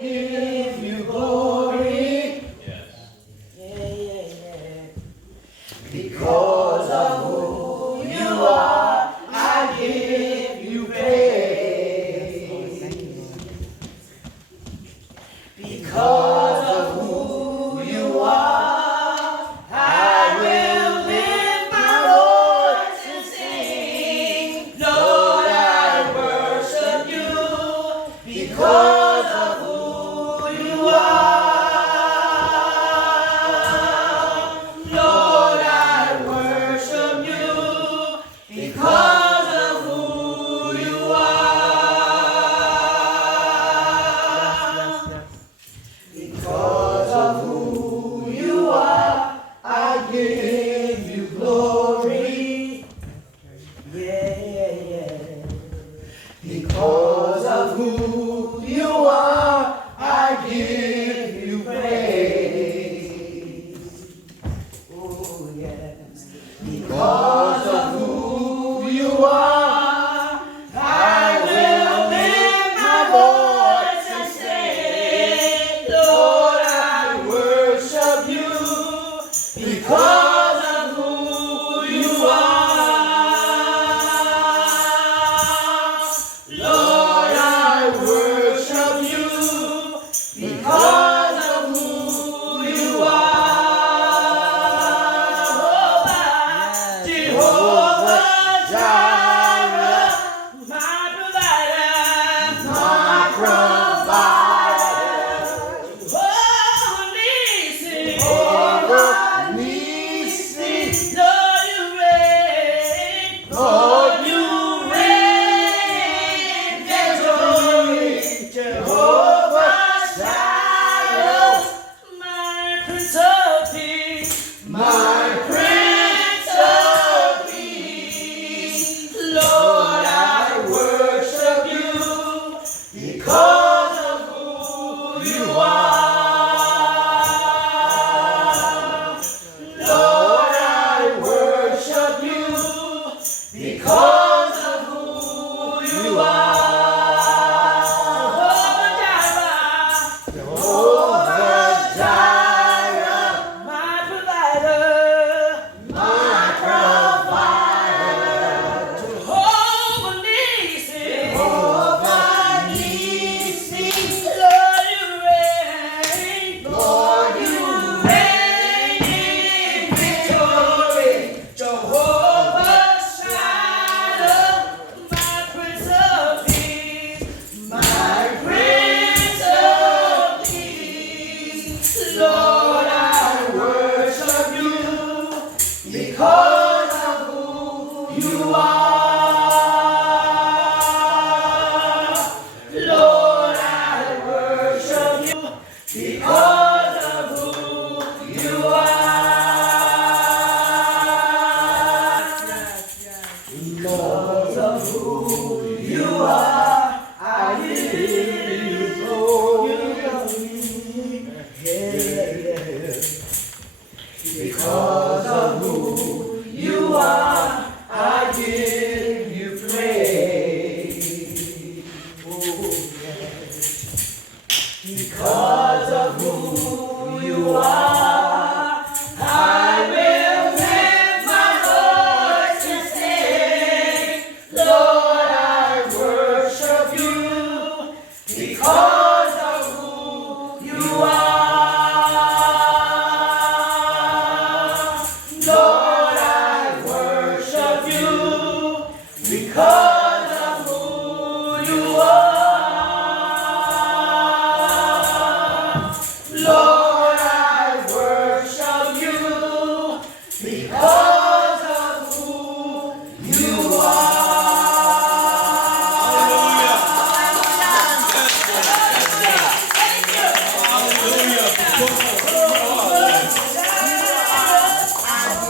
give you glory. Yes. Yeah, yeah, yeah. Because of who you are, I give you praise. Because of who you are, I will lift my voice and sing. Lord, I worship you because of who you are. Lord, I worship you because of who you are. Because of who you are, I give you glory. Yeah, yeah, yeah. Because of who you are, I give you praise. Oh, yes. Because of who you are, I will lift my voice and say, Lord, I worship you because of who you are. Lord, I worship you because of who you are. Jehovah Jireh, my provider, my provider. Jehovah Nissi, Lord, you reign, Lord, you reign, victory. Jehovah Jireh, my Prince of Peace, my Prince of Peace. Lord, I worship you because of who you are. Lord, I worship you because of who you are. Jehovah Jireh, my provider, my provider. Jehovah Nissi, Lord, you reign, Lord, you reign in victory. Jehovah Shalom, my Prince of Peace, my Prince of Peace. Lord, I worship you because of who you are. Lord, I worship you because of who you are. Because of who you are, I give you glory. Yeah. Because of who you are, I give you praise. Oh, yes. Because of who you are, I will lift my voice and sing. Lord, I worship you because of who you are. Lord, I worship you because